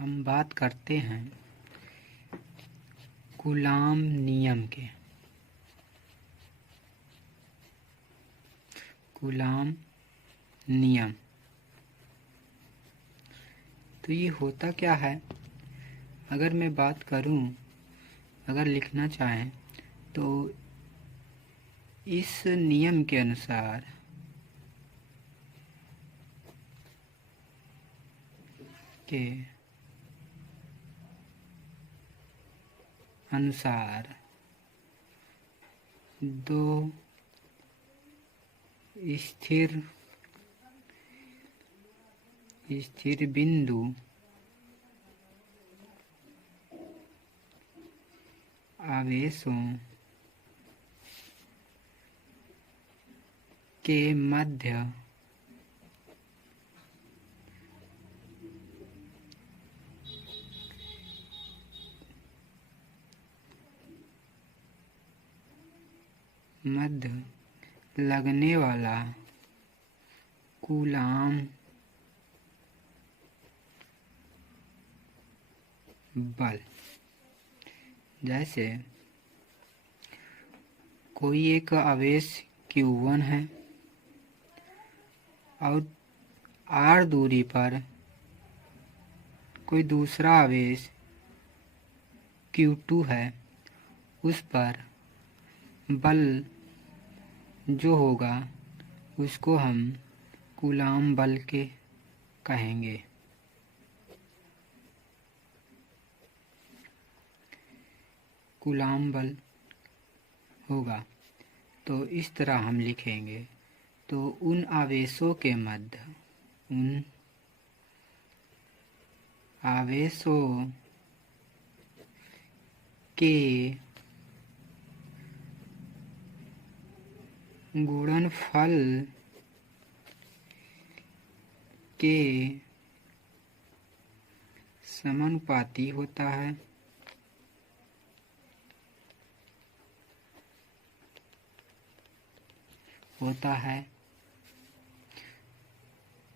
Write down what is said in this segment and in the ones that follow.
हम बात करते हैं कूलाम नियम के। कूलाम नियम तो ये होता क्या है? अगर मैं बात करूं, अगर लिखना चाहें तो इस नियम के अनुसार दो स्थिर बिंदु आवेशों के मध्य लगने वाला कूलाम बल। जैसे कोई एक आवेश Q1 है और r दूरी पर कोई दूसरा आवेश Q2 है, उस पर बल जो होगा उसको हम कूलाम बल के कहेंगे। कूलाम बल होगा तो इस तरह हम लिखेंगे। तो उन आवेशों के गुणनफल के समानुपाती होता है।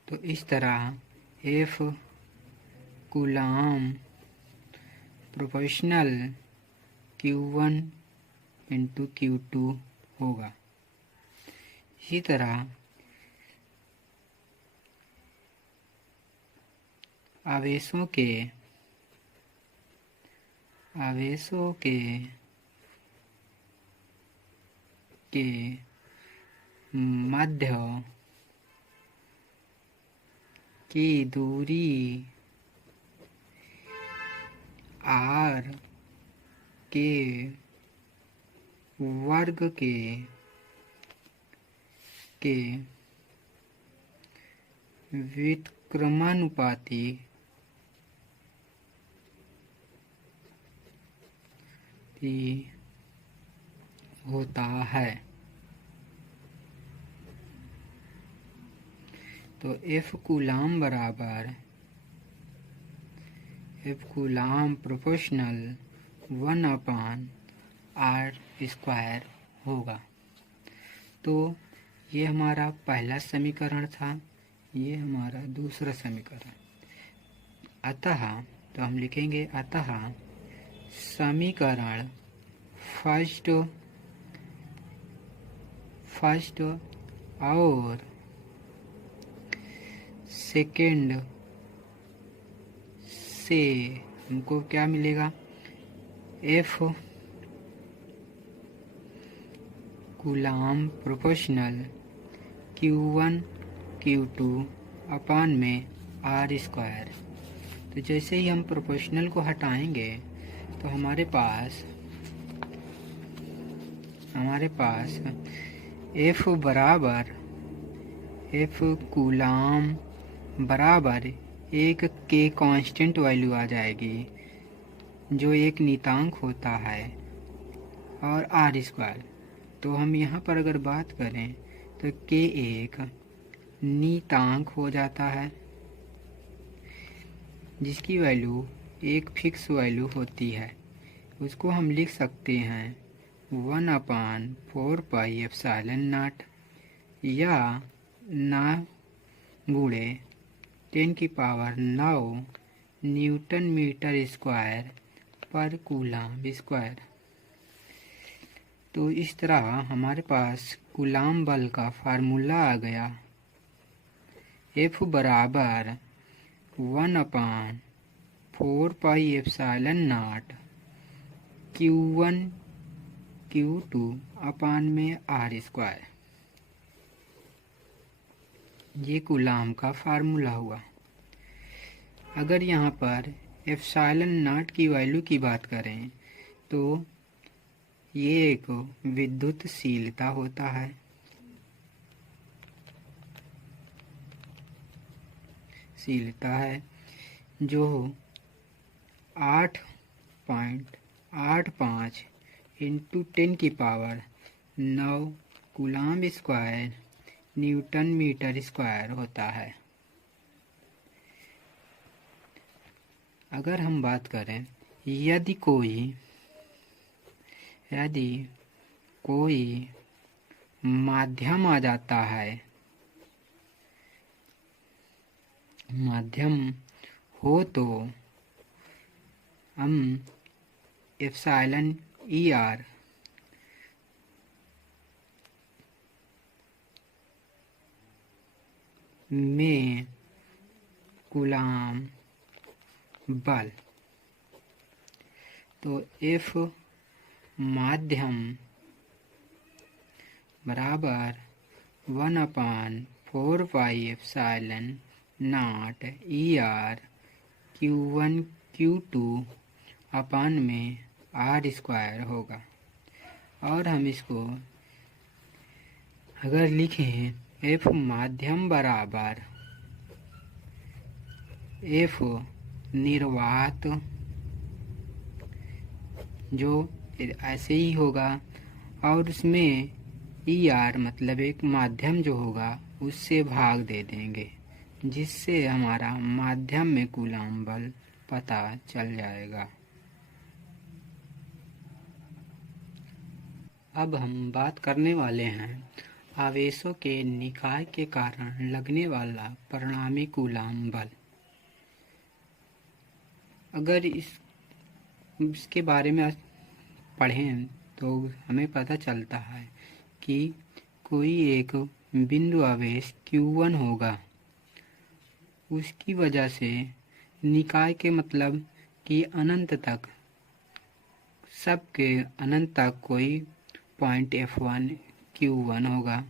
तो इस तरह F coulomb proportional Q1 into Q2 होगा। इसी तरह आवेशों के मध्य की दूरी r के वर्ग के व्युत्क्रमानुपाती होता है। तो F कूलाम प्रोपोर्शनल 1/r² होगा। तो ये हमारा पहला समीकरण था, ये हमारा दूसरा समीकरण। अतः तो हम लिखेंगे समीकरण फर्स्ट और सेकंड से हमको क्या मिलेगा? F coulomb proportional Q1 Q2 अपान में r²। तो जैसे ही हम प्रोपोर्शनल को हटाएंगे तो हमारे पास F कूलाम बराबर एक के कांस्टेंट वैल्यू आ जाएगी जो एक नियतांक होता है और r²। तो हम यहाँ पर अगर बात करें तो k एक नियतांक हो जाता है जिसकी वैल्यू एक फिक्स वैल्यू होती है। उसको हम लिख सकते हैं 1/4πε0 या 9 × 10⁹ न्यूटन मीटर स्क्वायर पर कूलाम स्क्वायर। तो इस तरह हमारे पास कूलाम बल का फार्मूला आ गया। F बराबर 1/4πε0 Q1 Q2 अपान में R स्क्वायर। ये कूलाम का फार्मूला हुआ। अगर यहाँ पर ε0 की वैल्यू की बात करें तो ये एक विद्युतशीलता होता है। जो 8.85 × 10⁹ coulomb square newton metre square होता है। अगर हम बात करें यदि कोई माध्यम आ जाता है, माध्यम हो तो हम εER में कूलाम बल, तो F माध्यम बराबर 1/4πε0 ER Q1 Q2 अपान में R स्क्वायर होगा। और हम इसको अगर लिखें F माध्यम बराबर F निर्वात, जो ऐसे ही होगा, और उसमें ER मतलब एक माध्यम जो होगा उससे भाग दे देंगे, जिससे हमारा माध्यम में कूलाम बल पता चल जाएगा। अब हम बात करने वाले हैं आवेशों के निकाय के कारण लगने वाला परिणामी कूलाम बल। अगर इसके बारे में पढ़ें तो हमें पता चलता है कि कोई एक बिंदु आवेश Q1 होगा, उसकी वजह से निकाय के मतलब कि अनंत तक, सबके अनंत तक कोई पॉइंट F1 Q1 होगा,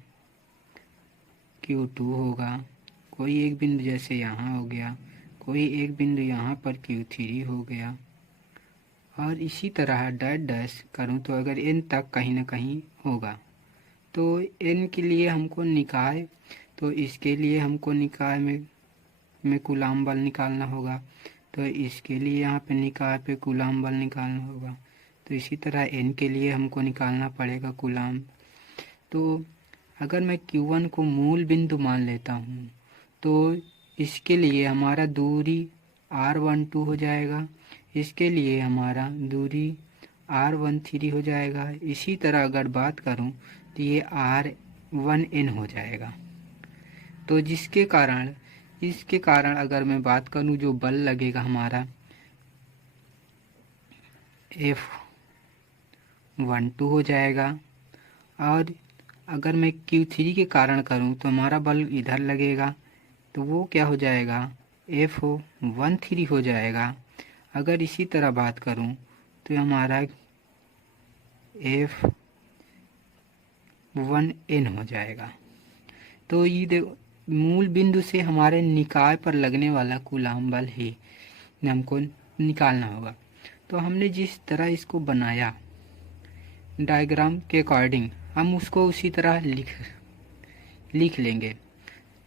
Q2 होगा, कोई एक बिंदु जैसे यहाँ हो गया, कोई एक बिंदु यहाँ पर Q3 हो गया, और इसी तरह डैश डैश करूँ तो अगर n तक कहीं न कहीं होगा। तो n के लिए हमको निकाय, तो इसके लिए हमको निकाय में कूलाम बल निकालना होगा, तो इसके लिए यहाँ पे निकाय पे कूलाम बल निकालना होगा। तो इसी तरह n के लिए हमको निकालना पड़ेगा कूलाम। तो अगर मैं Q1 को मूल बिंदु मान लेता हूँ तो इसके लिए हमारा दूरी R12 हो जाएगा, इसके लिए हमारा दूरी R13 हो जाएगा। इसी तरह अगर बात करूँ तो ये R1n हो जाएगा। तो इसके कारण अगर मैं बात करूँ जो बल लगेगा हमारा F12 हो जाएगा। और अगर मैं Q3 के कारण करूँ तो हमारा बल इधर लगेगा, तो वो क्या हो जाएगा, F13 हो जाएगा। अगर इसी तरह बात करूँ तो हमारा F1n हो जाएगा। तो ये मूल बिंदु से हमारे निकाय पर लगने वाला कूलाम बल ही हमको निकालना होगा। तो हमने जिस तरह इसको बनाया डायग्राम के अकॉर्डिंग, हम उसको उसी तरह लिख लेंगे,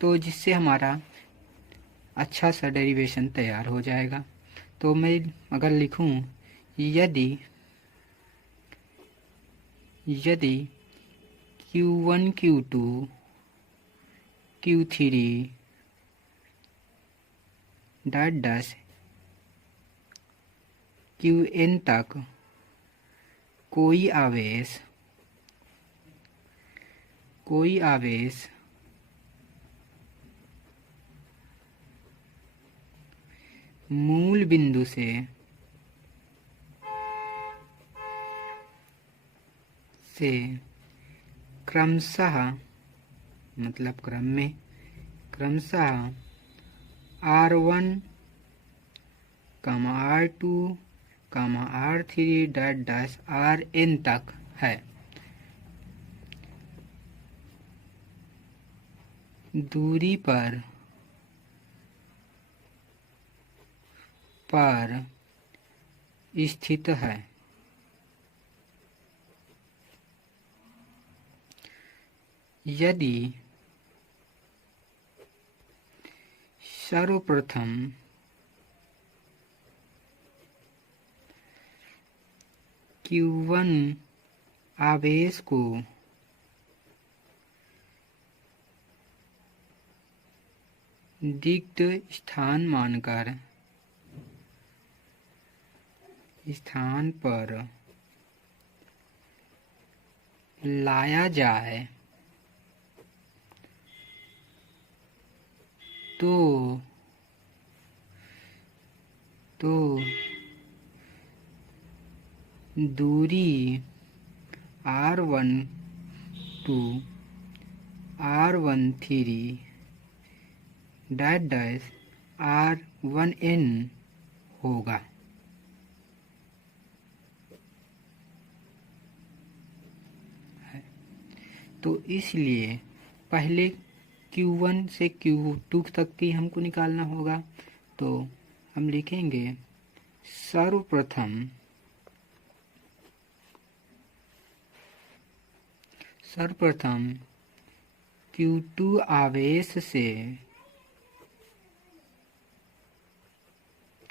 तो जिससे हमारा अच्छा सा डेरिवेशन तैयार हो जाएगा। तो मैं अगर लिखूं यदि Q1 Q2 Q3 dash dash Qn तक कोई आवेश मूल बिंदु से क्रमशः, मतलब क्रम में, क्रमशः R1, R2, R3 Rn तक है। दूरी पर स्थित है। यदि सर्वप्रथम Q1 आवेश को रिक्त स्थान मानकर स्थान पर लाया जाए तो दूरी R1 to R13 R1n होगा। तो इसलिए पहले Q1 से Q2 तक की हमको निकालना होगा। तो हम लिखेंगे सर्वप्रथम Q2 आवेश से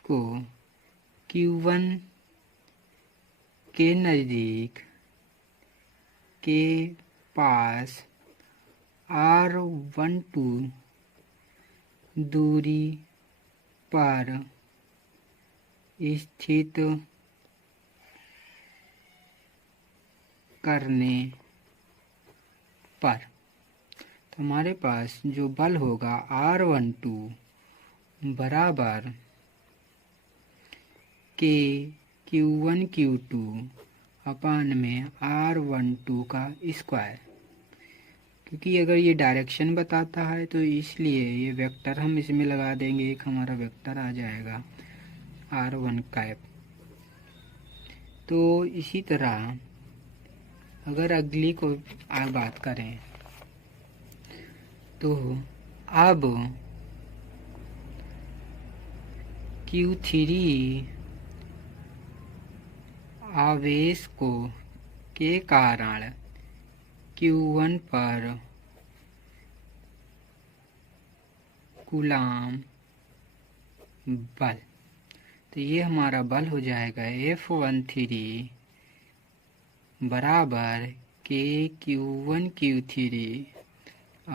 को Q1 के नज़दीक के पास R12 दूरी पर स्थित करने पर, तो हमारे पास जो बल होगा R12 बराबर के Q1 Q2 अपान में R12 का स्क्वायर। क्योंकि अगर ये डायरेक्शन बताता है तो इसलिए ये वेक्टर हम इसमें लगा देंगे, एक हमारा वेक्टर आ जाएगा R1 कैप। तो इसी तरह अगर अगली को बात करें तो अब Q3 आवेश को के कारण Q1 पर कूलाम बल, तो ये हमारा बल हो जाएगा F13 बराबर के Q1 Q3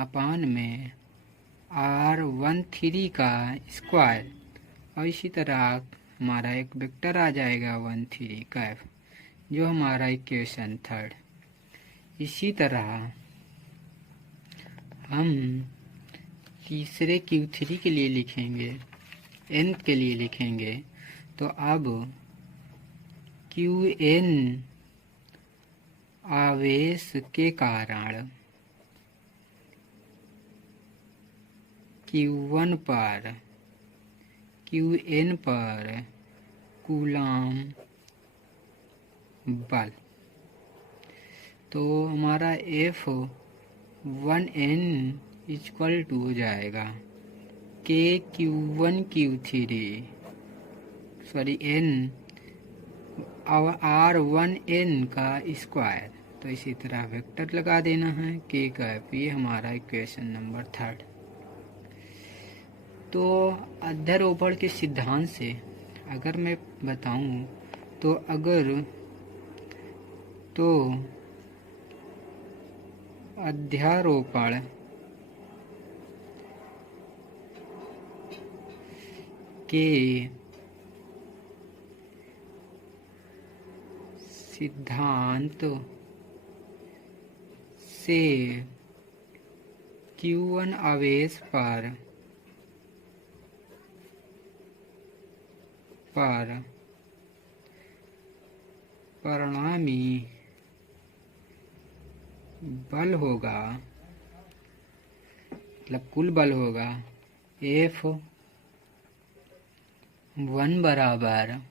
अपान में R13 का स्क्वायर। और इसी तरह हमारा एक वेक्टर आ जाएगा 13 कैफ, जो हमारा इक्वेशन 3। इसी तरह हम तीसरे Q3 के लिए लिखेंगे, nth के लिए लिखेंगे। तो अब Qn आवेश के कारण Qn पर कूलाम बल, तो हमारा F1n इक्वल टू हो जाएगा के Q1 Q3 n R1n का स्क्वायर। तो इसी तरह वेक्टर लगा देना है के कैप। ये हमारा इक्वेशन नंबर 3। तो अध्यारोपण के सिद्धांत से अगर मैं बताऊं तो अध्यारोपण के सिद्धांत से Q1 आवेश पर पर परिणामी बल होगा, मतलब कुल बल होगा F1 बराबर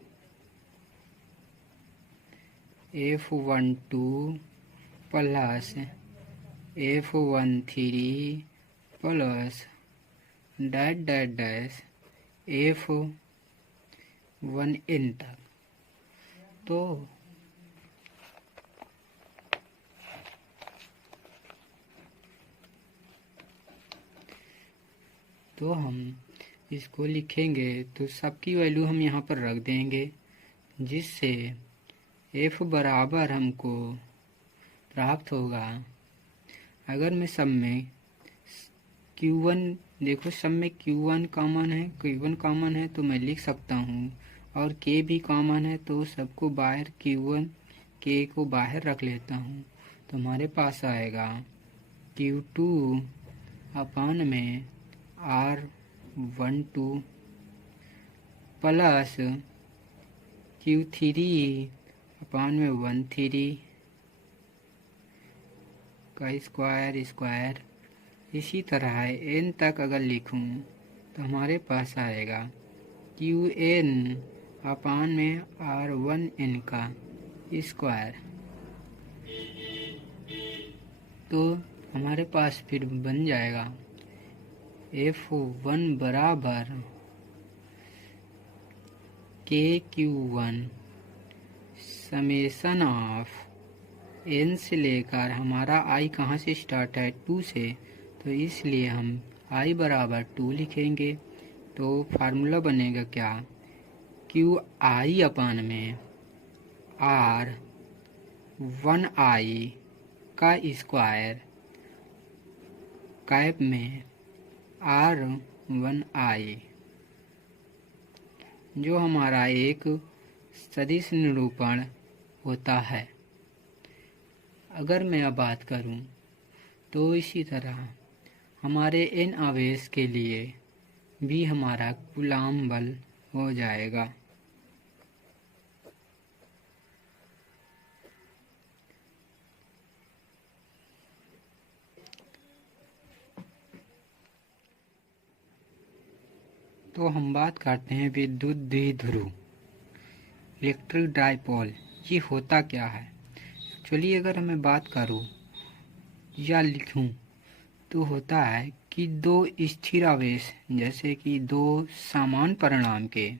F12 plus F13 plus dash dash dash F1n तक। तो हम इसको लिखेंगे तो सबकी वैल्यू हम यहाँ पर रख देंगे, जिससे F बराबर हमको प्राप्त होगा। अगर मैं सब में Q1 देखो, सब में Q1 कॉमन है, Q1 कॉमन है तो मैं लिख सकता हूँ, और K भी कॉमन है तो सबको बाहर Q1 K को बाहर रख लेता हूँ। तो हमारे पास आएगा Q2 अपान में R12 प्लस Q3 अपान में 13 का स्क्वायर। इसी तरह n तक अगर लिखूं तो हमारे पास आएगा Qn अपान में R1n का स्क्वायर। तो हमारे पास फिर बन जाएगा F1 बराबर KQ1 समेसन ऑफ n से लेकर, हमारा i कहाँ से स्टार्ट है 2 से, तो इसलिए हम i बराबर 2 लिखेंगे। तो फार्मूला बनेगा क्या, QI अपान में R1i का स्क्वायर कैप में R1i, जो हमारा एक सदिश निरूपण होता है। अगर मैं अब बात करूं तो इसी तरह हमारे n आवेश के लिए भी हमारा कूलाम बल हो जाएगा। तो हम बात करते हैं विद्युत द्विध्रुव, इलेक्ट्रिक डाइपोल। ये होता क्या है? चलिए अगर मैं बात करूं या लिखूं तो होता है कि दो स्थिर आवेश, जैसे कि दो समान परिमाण के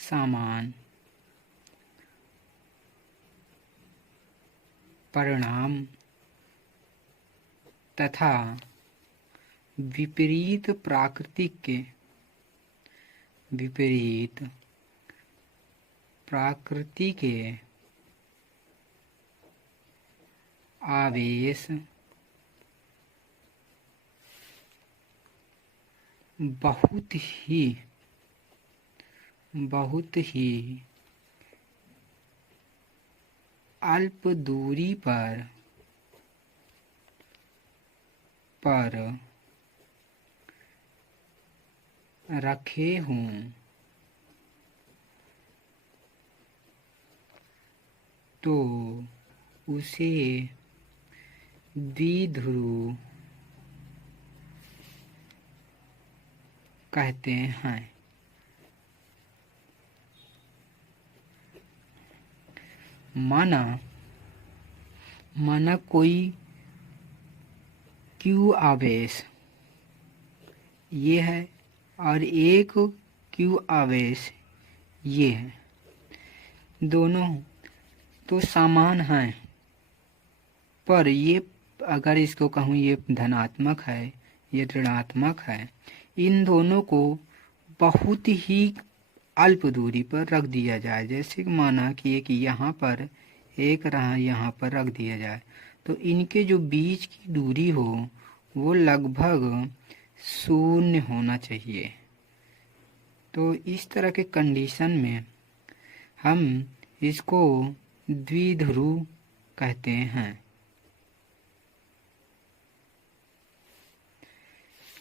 समान परिमाण तथा विपरीत प्रकृति के आवेश बहुत ही अल्प दूरी पर रखे हों तो उसे द्विध्रुव कहते हैं। माना कोई Q आवेश ये है और एक Q आवेश ये है, दोनों तो समान हैं, पर ये अगर इसको कहूँ ये धनात्मक है, ये ऋणात्मक है, इन दोनों को बहुत ही अल्प दूरी पर रख दिया जाए। जैसे माना कि एक यहाँ पर एक रहा, यहाँ पर रख दिया जाए, तो इनके जो बीच की दूरी हो वो लगभग 0 होना चाहिए। तो इस तरह के कंडीशन में हम इसको द्विध्रुव कहते हैं।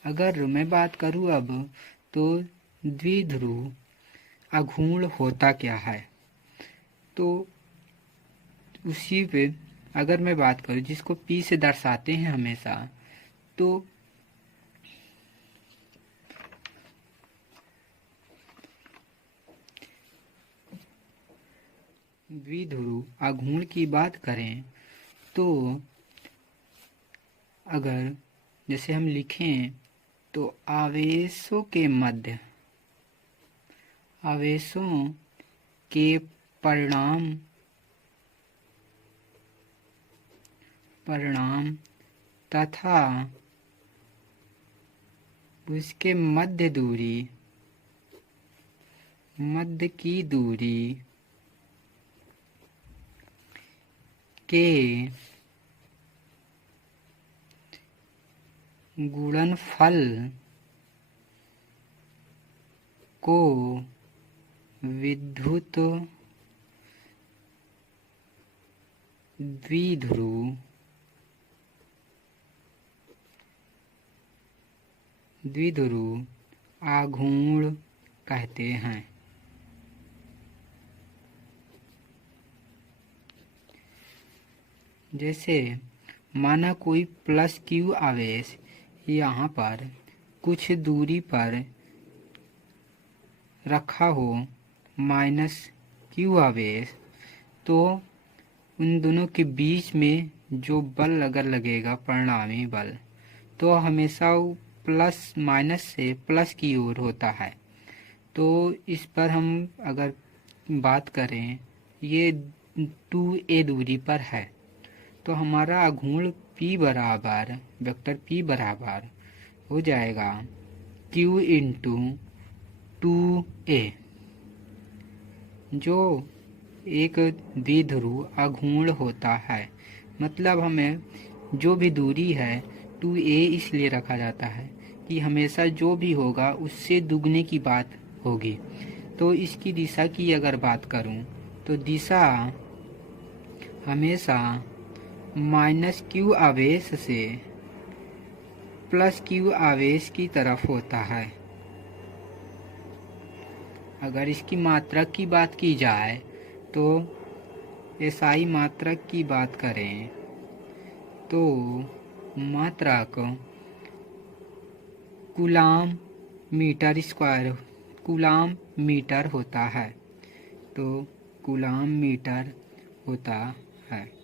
अगर मैं बात करूं अब तो द्विध्रुव अघूर्ण होता क्या है। तो उसी पे अगर मैं बात करूं जिसको P से दर्शाते हैं हमेशा, तो द्विध्रुव आघूर्ण की बात करें तो अगर जैसे हम लिखें तो आवेशों के परिणाम तथा उसके मध्य की दूरी के गुणनफल को विद्युत द्विध्रुव आघूर्ण कहते हैं। जैसे माना कोई प्लस क्यू आवेश यहाँ पर कुछ दूरी पर रखा हो माइनस क्यू आवेश, तो उन दोनों के बीच में जो बल अगर लगेगा परिणामी बल, तो हमेशा वो प्लस माइनस से प्लस की ओर होता है। तो इस पर हम अगर बात करें, ये 2a दूरी पर है, तो हमारा आघूर्ण वेक्टर P बराबर हो जाएगा Q इंटू 2a, जो एक द्विध्रुव आघूर्ण होता है। मतलब हमें जो भी दूरी है 2a इसलिए रखा जाता है कि हमेशा जो भी होगा उससे दुगने की बात होगी। तो इसकी दिशा की अगर बात करूं तो दिशा हमेशा माइनस क्यू आवेश से प्लस क्यू आवेश की तरफ होता है। अगर इसकी मात्रक की बात की जाए तो एसआई मात्रक की बात करें तो मात्रक कूलाम मीटर होता है। तो कूलाम मीटर होता है।